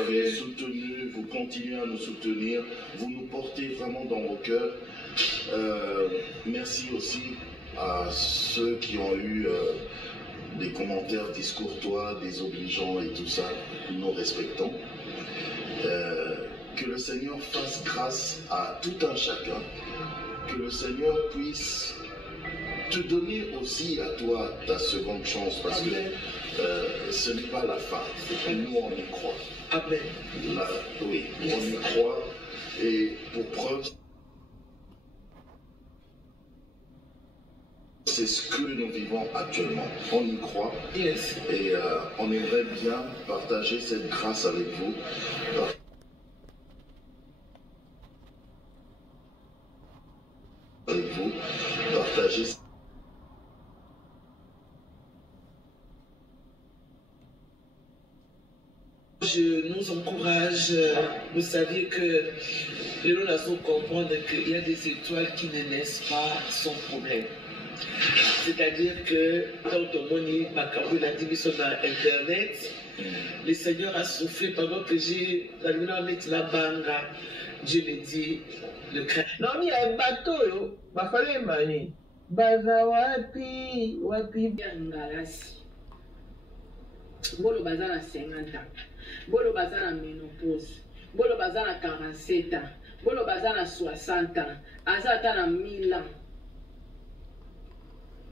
Vous avez soutenu, vous continuez à nous soutenir, vous nous portez vraiment dans vos cœurs. Merci aussi à ceux qui ont eu des commentaires discourtois, désobligeants et tout ça, nous respectons. Que le Seigneur fasse grâce à tout un chacun, que le Seigneur puisse te donner aussi à toi ta seconde chance, parce que ce n'est pas la fin, nous on y croit. Amen. Oui, on y croit, et pour preuve, c'est ce que nous vivons actuellement. On y croit, Yes. et on aimerait bien partager cette grâce avec vous. Partager. Je nous encourage, vous savez que nous devons comprendre qu'il y a des étoiles qui ne naissent pas sans problème. C'est-à-dire que quand on monnaie ma dit sur Internet, le Seigneur a soufflé pendant que j'ai la mettre la banga. Dieu me dit, le craint. Non, mais il y a un bateau, il fallait maner. Baza wapi, wapi. Bolo baza na 50 ans, bolo baza na ménopause, bolo baza na 47 ans, bolo baza na 60 ans, azata na 1000 ans.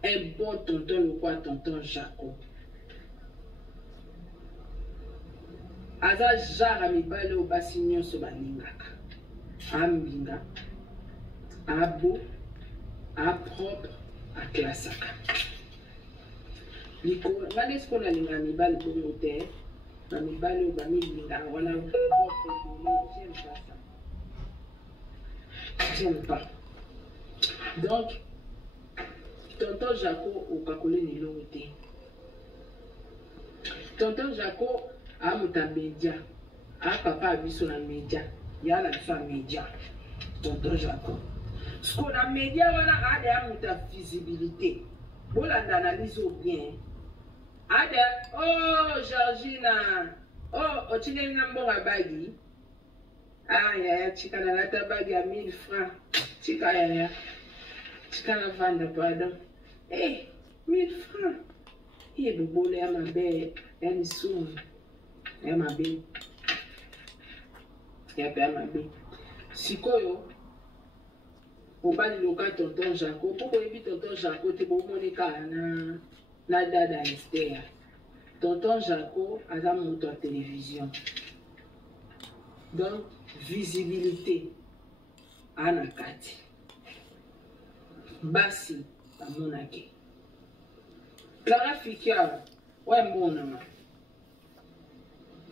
Un bon tonton, le quoi tonton Jacob. Aza jara mibale o basi nyonso balingaka. Ambinga, abo, apropre, aklasaka. Liko, ngane sko na linga mibale bongo te, na mibale o bami linga wana j'aime pas ça. J'aime pas. Donc, tonton Jaco au kakole ni longote. Tonton Jaco a muta média, a papa abiso na média, ya la fa média. Tonton Jaco. Ce qu'on a média wana a de muta visibilité. Bolanda analyse bien. Ada, oh Georgina, oh ochine na mbonga bagi. Ah ya chika na lata bagi à 1000 francs. Chika ya. Chika na vanda pardon. Eh, 1000 francs. Il est beau à ma belle, elle est sourde. Elle m'a belle. Elle a ma belle. Sikoyo. Pour pas le local tonton Jaco, pour éviter tonton Jaco, tu peux monica na dada Esther. Tonton Jaco a dans mon télévision. Donc, visibilité. Anakati. Basi, à mon ake. Clara Fikia, ouais, mon maman.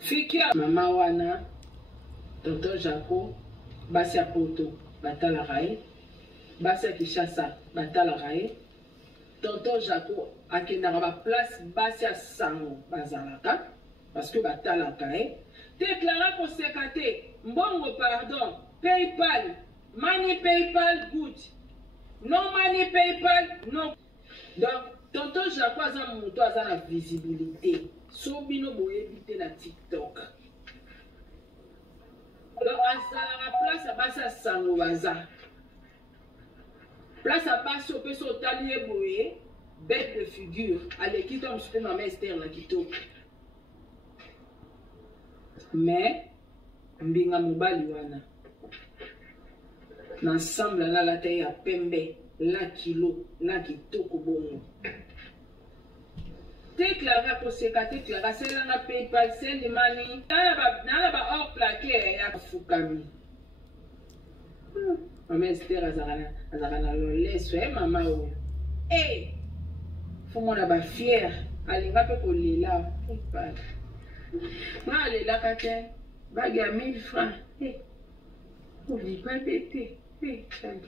Fikia, maman wana, tonton Jaco, Basi à Poto, Batala Rae. Basi Kishasa, Batala Rae. Tonton Jaco, a Kenaraba place, Basi à Sango, Bazalaka, parce que Batala Kae. Déclara qu'on s'est caté, Mbongo pardon, PayPal, money PayPal good. Non money PayPal, non. Donc, tonton Jaco a un moto, a la visibilité. Sobino boye éviter la TikTok. Donc, à place à Basi à Sango, Baza. Place à passer au peso talier boye, bête de figure, à l'équipe comme ce que ma mère Esther la quito. Mais, mbinga mobali wana. N'ensemble na la taille à pembe, la kilo, la kitoko bongo. Déclara pour se cater, déclara, c'est là na PayPal, c'est les mani. Nana ba hors plaqué, ya fukami. Maman Esther azarana loleso eh mama o eh faut mon aba fier alinga pe ko lela pas moi lela kate bagi à 1000 francs eh oublie pas pété eh chang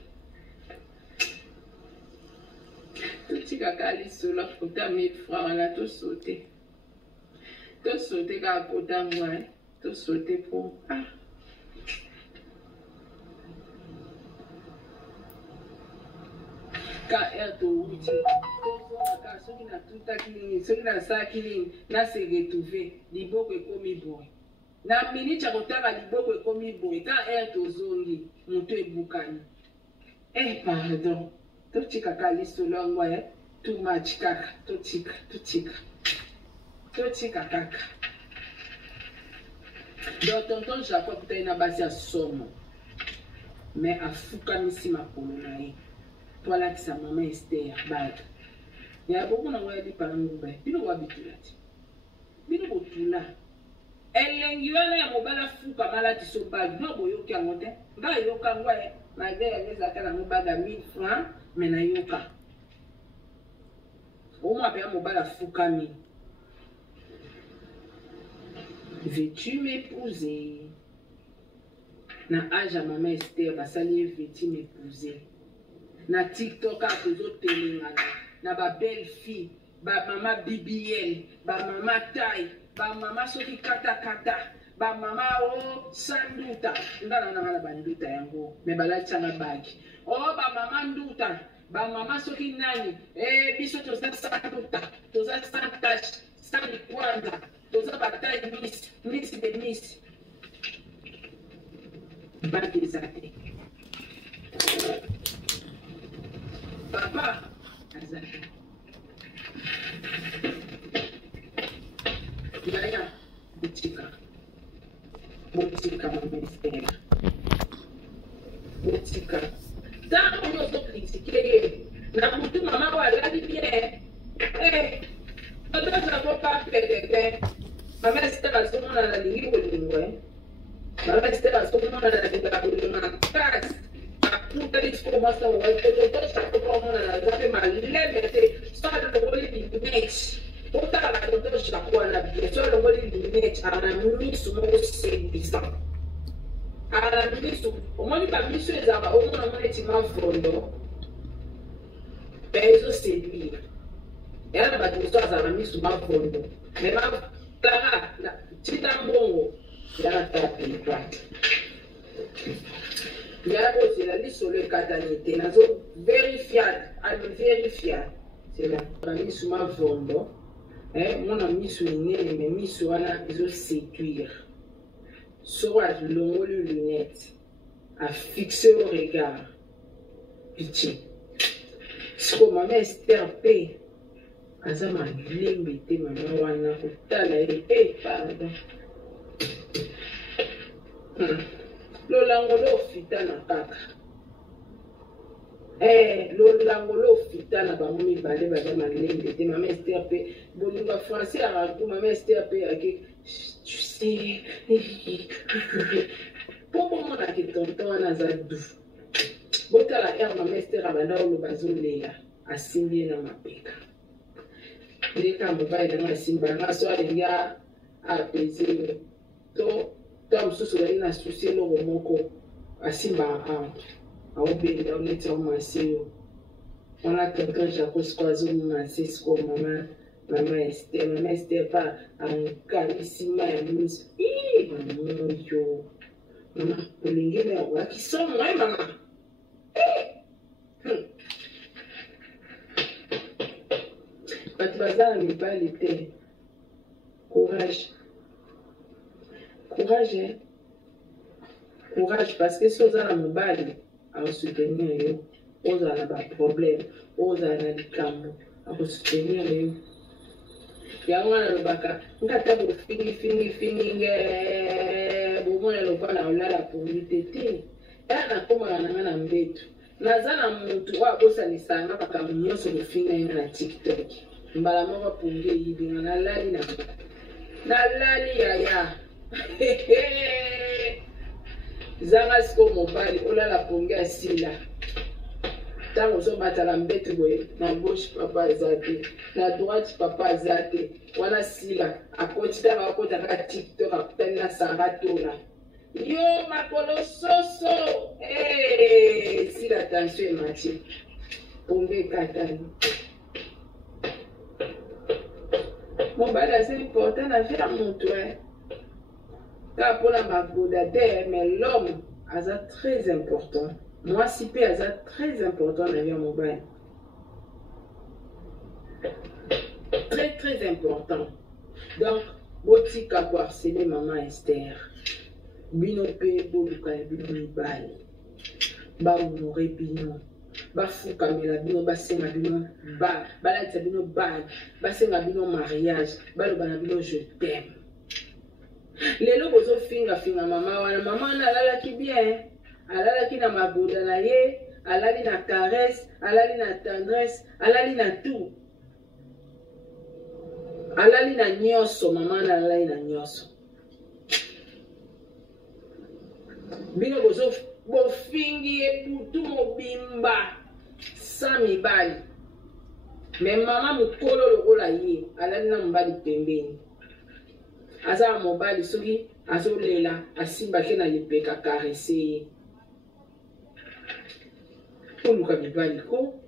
tout kaka solo kota 1000 francs on a tout sauté ka kota moi tout sauté pour ah ka to uti ka soki na tuta kilini soki na sa kilini na se retrouver liboko ekomi boy na minute ya kotala liboko ekomi boye quand air tozongi moto ebukani. Pardon, totika kali solongwa too much kaka, totika kaka. Donc tonton Jacob peut-être na basi ya somo, mais afukamisi makolo na ye po alakisa mama Esther baga. Ya beaucoup na ngoya bipango ba bino wabitula ti bino botula elengi wana ya mobala fuka malati so baga no boyoki yango te nga yoka ngwa malgré ya ezaka na mobaga 1000 francs mais na yoka au moins ya mobala fukami. Veux-tu m'épouser? Na âge à maman Esther, basali veux-tu m'épouser? Na TikTok a toujours telingana. Na ba belle fille, ba maman BBL, ba maman taille, ba maman soki kata, ba maman sanduta. Ndana na banduta yango, me bala chana bagi. Ba maman nduta, ba maman soki nani, biso toza sanduta, toza santash, sani kwanza. Toza bataille miss de miss. Bagizate. Papa, azate. Yaya, botika mamestera. Botika. Tant on nous critiqué, na mutu mama wa la bien. Nous n'avons pas fait de paix. Maman Esther a souvent la ligne pour le moins. Maman Esther a souvent la ligne pour le moins. Casse. A tout est commencé à voir que le temps chaque fois on a fait mal. L'aimer soit le rôle du match. Pourtant la docteur chaque fois on a bien soit le rôle du match. On a mis sur mon service. On a mis sur. Au moins il pas mis sur les arbres. Au moins on a mis ma fondo. Mais je sais lui. Et elle va dire ça a mis sur ma fondo. Mais ma Clara, Chitambongo, il y a la tapée. Il y a aussi la liste sur le catanité. Nazo vérifiable, c'est là. On a mis sur ma fondo. Mon ami sur le nez, mais mis sur un ils ont séduire. Sur le long de lunettes, à fixer au regard. Pitié. Ce que ma mère Esther paye. Azama limite mama wana kutala pardon. Lolango lo fita na kaka. Lolango lo fita na bamumi bale bazama limite mama Esther pe bolinga français arabu mama Esther pe ake tu sais popo mona ke tonton wana za du. Botala mama Esther abanda lo bazolela asimbi na mapeka. Les camouvailles dans la simba, soit il y a apaisé. Tom sous la souci le romoko, à simba à obéir dans les temps massés. On a quelqu'un Jacques Squazo, Massisco, maman Esther, pas un carissima et mise. Maman, yo, maman, pour les gars, qui sont moi, maman. Baza n'est pas l'été. Courage. Courage parce que si on a un mobile à soutenir, on a un problème, on a un camp à soutenir. Il y a un baka, on a un fini, bon, on a la publicité. Et on a comme un embêtement. Nazana mtu wa bosa ni sana paka mnyoso kufinga na TikTok. Mbala mwa punge hivi na lali ya. Zanga siko mobile ola la punge asila. Tango so batala mbetu boye na gauche papa zate, na droite papa zate. Wana sila akotita bakota ka TikTok akutana saratola. Yo makolo soso si la tension est matée pombe katani mon bala c'est important à faire mon toit car pour la magodade mais l'homme a très important moi si peu a très important dans la vie mon bala très important donc botika ko harceler maman Esther. Bino pe boluka ya bino mibali. Ba honore bino. Ba fukamela bino basenga bino ba balatisa bino bague basenga bino mariage baloba na bino je t'aime. Lelo bozo finga mama wana mama na alalaki bien alalaki na maboda na ye alali na caresse alali na tendresse alali na tout alali na nyonso mama na alali na nyonso bino bozo bofingi eputu mobimba sa mibali me mama mokolo lokola ye alali na mobali pembeni aza mobali soki azolela asimbaki na lipeka karese ye oluka mibali ko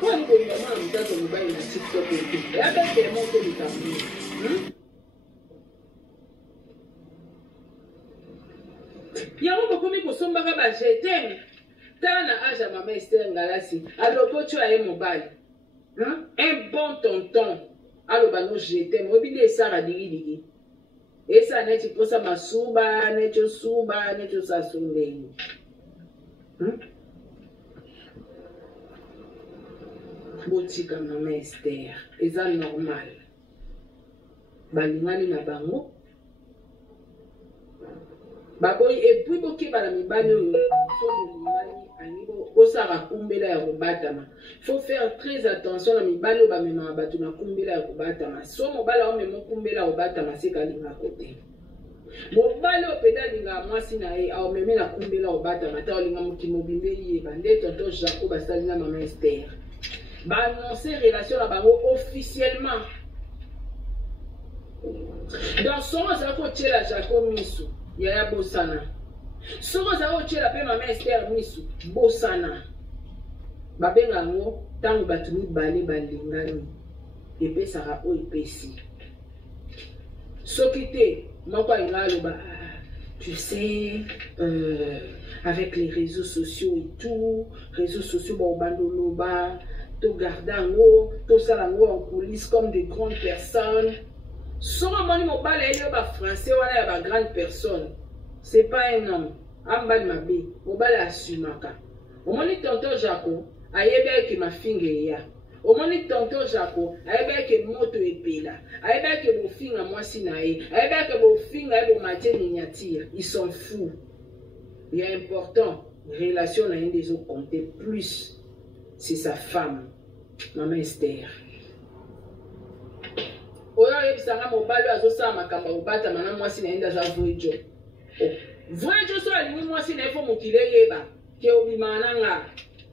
kwani kolinga mwana mutato mobali na tiktok etu yabetele moko likambi yango bokomi kosombaka bajeteme tala na age ya mama Esther Ngalasi alokoti aye mobali un bon tonton aloba no jeteme oyebi nde esala digidigi esa neti posa masuba neti osuba neti osasu ndenge botika mama Esther eza normal balingani na bango baboyi epuis bokebala mibali oyo so bolingani angi bosala kumbela ya kobatama. Faut faire très attention na mibali oyo bamemaka bato na kumbela ya kobatama. So mobali omema kumbela ya kobatama se kalinga kote mobali oyo peda alingaka mwasi na ye aomeme na kumbela ya kobatama ta olinga mokili mobimbeli yeba nde tonton Jaco basali na mama Esther baannonce relation na bango officiellement. Donc songo za kotiela Jaco misu yaya bosana songo za kotiela pe mama Esther misu bosana babenga yango ntango bato mibale balingani epesaka oyo epesi soki te moko alinga aloba tu sais avec les réseaux sociaux et tout réseaux sociaux baobandoloba to garde yango tosala yango en coulisses comme de grandes personnes. Souvent moni mobali ayebi ba français wana ya ba grande personne c'est pas un homme ambali mabe mobali asumaka omoni tonton Jaco ayebi ke mafinge ya omoni tonton Jaco ayebi ke moto epela ayebi ke bofinga mwasi na ye ayebi ke bofinga ye bo matie miniature ils sont fous. Il est important relation na une des autres compter plus c'est sa femme maman Esther. Oyo yebisanga mobali azosala makambo obatama na mwasi na yenda za voijo. Voijo so alingi mwasi na ifo mokile yeba ke obima nanga.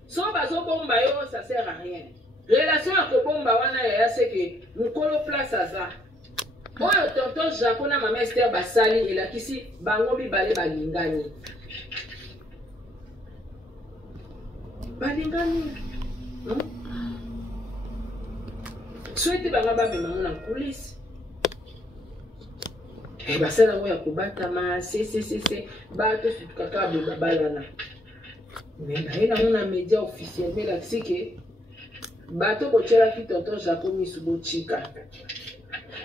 So bazo bomba yo ça sert à rien. Relation ya kobomba wana ya seke mukolo place aza. Oyo tonton Jaco na mama Esther basali elakisi bango bibale balingani. Balingani. Souhaite banga bamema na kulisi basala ngo ya kobatama se bato sutukaka babalana mais naye nango na média officiel belakisi ke bato botielaki tonton Jaco misu botika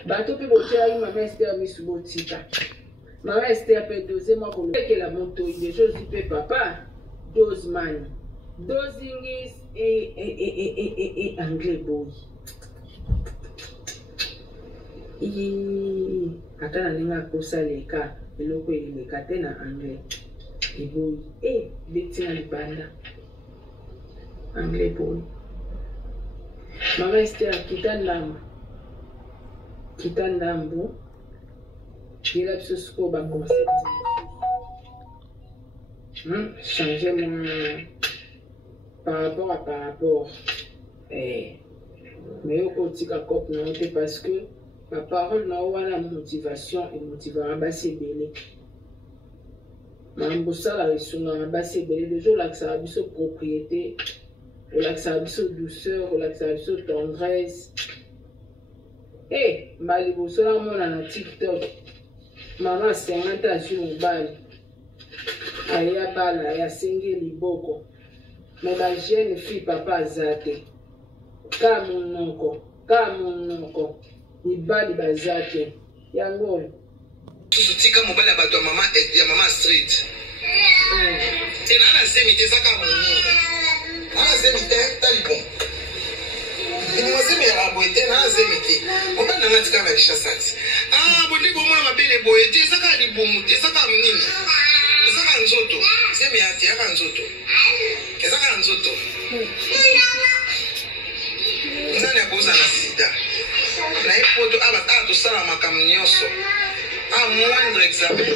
bato mpe botielaki mama Esther misu botika mama Esther mpe doze mwa kolekela moto idejo ozwi mpe papa dose man dose ingis e anglais boy ata na ndenge akosaleka eloko eleka te na anglais eboyi betina libanda anglais boy mama Esther kita ndambo yela biso sikoyo baconcept changement par rapport mais okotika cope non te parce que ma parole na wana motivation et motivera basi ebele mambosala esunga basi ebele déjà olakisaka biso propriété olakisaka biso douceur olakisaka biso tendresse mbali bosola mona na TikTok mama 50 azwi mobali aya bala asengi liboko me bajeune fille papa aza te ka monoko mibali baza te yango tusutika mobali ya bato ya mama street tena ana zemi te saka moni ana zemi te talibon ni zemi ya boye te na zemi te mobali na ngatika na kishasati bonde bomona mabele boye te saka libomu te saka nini saka nzoto zemi ya te aka nzoto saka nzoto nani akoza na sida na ipoto aba tosala makambo nyonso moindre examen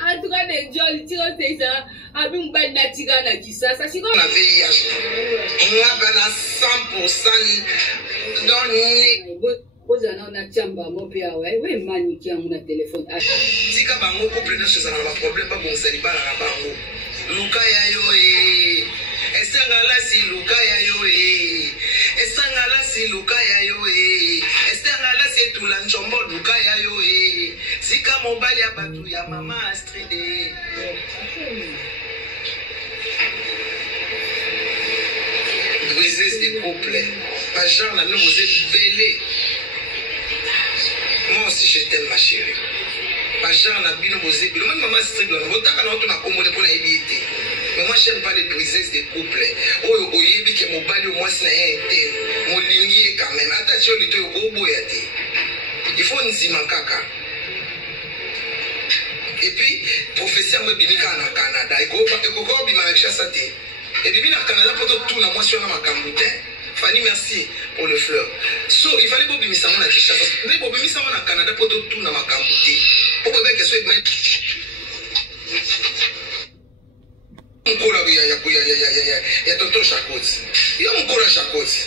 en tout cas des jolly tiro c'est ça abi mbali na tika na kisasa siko na VIH ngaba na 100% donc oza na chamba mo pe awe we mani ki amu na telefone tika bango couple na chez na problème ba bon saliba na bango luka ya yo esangala si luka ya yo esangala si luka ya yo esangala si tula nchombo luka ya yo sika mobali ya batu ya mama Astrid briseuse des couples pas genre la nous vous êtes belé moi aussi je t'aime ma chérie pas genre la bino vous êtes belé moi maman Astrid là vous t'as quand on a commandé pour la éviter mais moi j'aime pas les briseuses des couples oh oyebi ke mobali au moins na été mon lingi quand même attention le to ko boya te il faut nzima kaka. Et puis, professeur me bimika na Canada. Et ko bima na chassa te. Et bimi na Canada pour tout na moi sur na makambu te. Fanny merci pour le fleur. So il fallait bo bimisa na chassa. Mais bo bimisa na Canada pour tout na makambu te. Pour bébé que soit mettre mkola ya tonton Chakoti. Il a mkola Chakoti.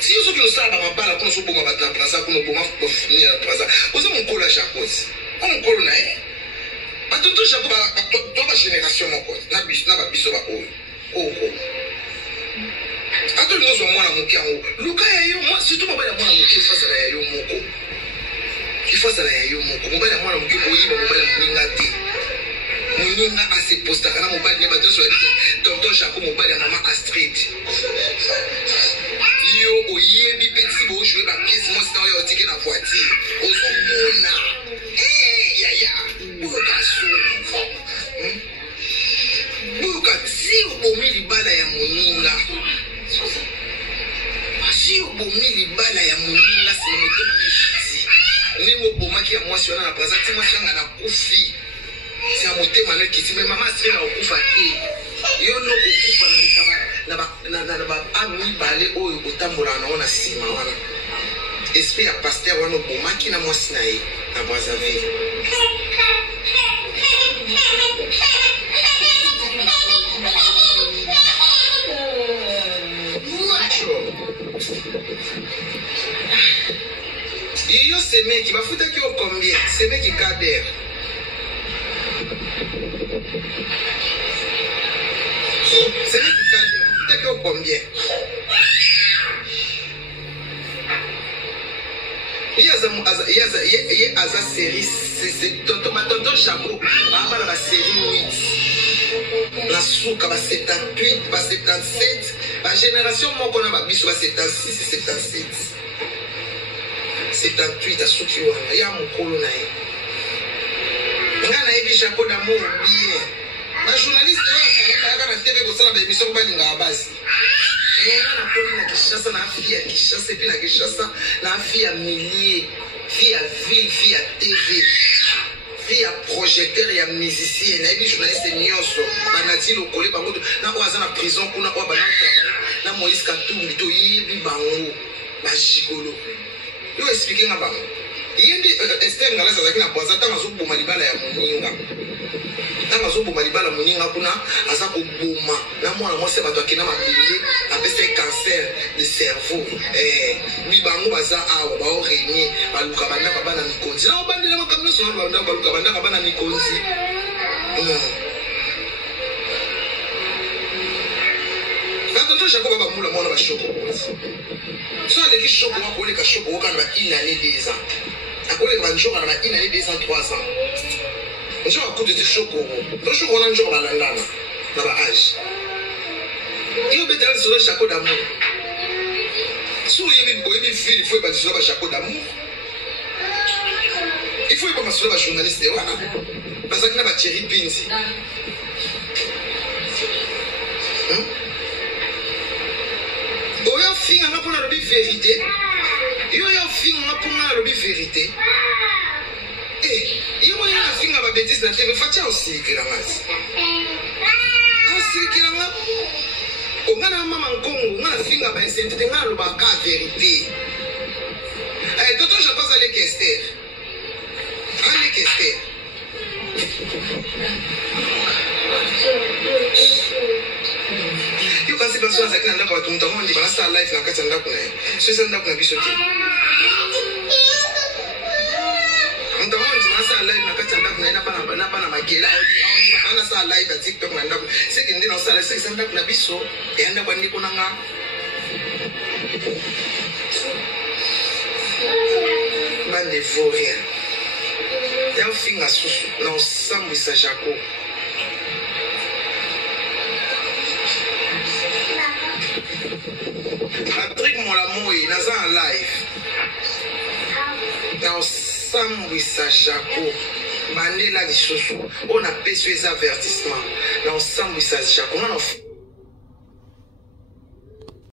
Si vous avez ça dans ma balle, quand vous avez la place, vous avez finir la place. Vous avez mkola Chakoti. On mkola na Tonton Chakoti, toi ma génération encore. Na biso ba oh. Ato nous sommes moi na mokia ngo. Luka ya yo moi surtout mobali moi na mokia face à la yo moko. Il faut ça la yo moko. Mobali moi na mokia oyiba mobali muninga te. Muninga ase posta kana mobali ne ba to so Tonton Chakoti mobali na mama Astrid. Yo oyebi petit bo jouer ba pièce moi c'est yo ticket na voiture. Ozomona. Ya. Buka si ubomi libala ya muninga. Si ubomi libala ya muninga c'est motema kiti. Ni moboma ki ya mwasi wana na présenter mwasi anga na kufi. C'est un motema na kiti mais maman c'est na okufa te. Yo no okufa na ba ami bale oyo otambola na ona sima wana. Esprit ya pasteur wana oboma ki na mwasi na ye na Brazzaville. Iyo seme qui va foutre qui au combien seme qui cadre seme qui cadre foutre qui au combien il y a za série c'est tonton Chapeau ba la série 8 la souka ba 78 ba 77 ba génération moko na ba biso ba 76 77 78 asuki wana ya mukolo na ye ngana yebi Chapeau d'amour bien ba journaliste ba na TV ko sala ba émission ba linga basi ngana poli na Kishasa na afia ya Kishasa epi na Kishasa na afia millier fille à ville fille à TV fille à projecteur ya musicien na yebi journaliste nyonso banati lokole bango na ko azana prison kuna ko bana travailler na Moïse Katumbi to yebi bango ba jigolo yo expliquer nga bango yende Esther ngala sa zakina boza tanga zo boma libala ya muninga tanga zo boma libala muninga kuna aza ko boma na mwana mwase bato akina mabili apese cancer de cerveau bibango baza awa ba orenie baluka banda bana mikonzi na obandela makamno so banda baluka banda bana mikonzi Tonton Chakoti ba mula mwana ba shoko so aleki shoko wa koleka shoko kana ba une année 2 ans akoleka ba njoko na ba une année 2 ans 3 ans njoko akuti ti shoko to shoko na njoko balandana na ba âge iyo betal sur le Chakoti d'amour so yebi ko yebi fili fo ba sur ba Chakoti d'amour faut pas masolo ba journaliste wana bazaki na ba cherry pins oyo finga nga pona lobi vérité yo finga nga pona lobi vérité yo moyo na finga ba bêtise na tv fatia osikira ngasi osikira nga ongana mama nkongo ngana finga ba insenté ngana loba ka vérité toto je passe avec Esther yo kasi baso azaki na ndako bato mutu akondi banasala live na kati ya ndako na ye so eza ndako na biso te mutu akondi banasala live na kati ya ndako na ye na bana makela banasala live ya tiktok na ndako seke nde naosala seke eza ndako na biso eya ndako ya ndeko na nga bande vaurien ya finga susu na osambwisa Jaco Patrick Molamoi naza en live na osambwisa Jaco bandela lisusu oyo napesi eza avertissement na osambwisa Jaco ngana